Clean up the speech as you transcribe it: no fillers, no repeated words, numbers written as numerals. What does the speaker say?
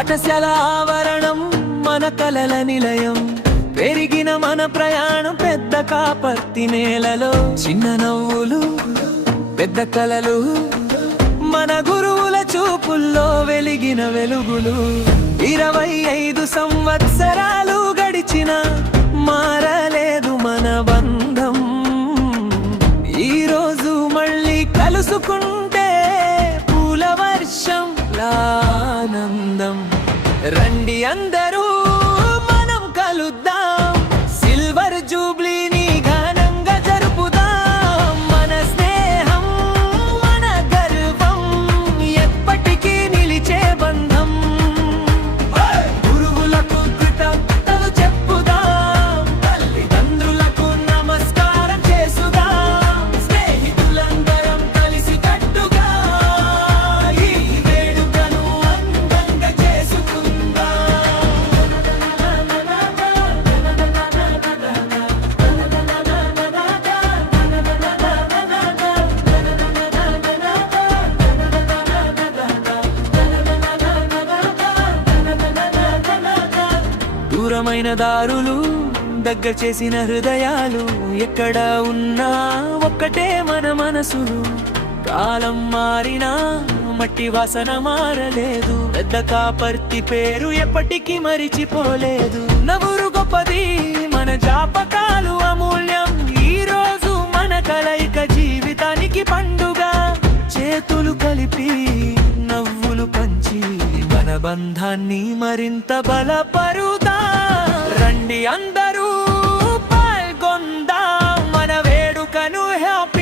పాఠశాల ఆవరణం మన కలల నిలయం, పెరిగిన మన ప్రయాణం పెద్ద కాపర్తి నేలలో. చిన్న నవ్వులు పెద్ద కలలు, మన గురువుల చూపుల్లో వెలిగిన వెలుగులు. 25 సంవత్సరాలు గడిచిన మారలేదు మన బంధం. ఈరోజు మళ్ళీ కలుసుకుంటే పూల వర్షం ఆనందం. రండి అందరూ మనం కలుద్దాం, సిల్వర్ జూబ్లీని ఘనంగా జరుపుదాం. మన స్నేహం మన గర్వం, ఎప్పటికీ నిలిచే బంధం. గురువులకు కృతజ్ఞతలు చెప్పుదాం, తల్లిదండ్రులకు నమస్కారం చేసుదాం. స్నేహితులందరం కలిసి కట్టుగా ఈ వేడుకను అందంగా చేసుకుందాం. దూరమైన దారులు దగ్గర చేసిన హృదయాలు, ఎక్కడ ఉన్నా ఒక్కటే మన మనసులు. కాలం మారినా మట్టి వాసన మారలేదు, పెద్ద కాపర్తి పేరు ఎప్పటికీ మరిచిపోలేదు. నవ్వురు గొప్పది మన జాపకాలు అమూల్యం, ఈ రోజు మన కలయిక జీవితానికి పండుగ. చేతులు కలిపి నవ్వులు పంచి మన బంధాన్ని మరింత బలపరుదా. రండి అందరూ పాల్గొందాం మన వేడుకను హ్యాపీ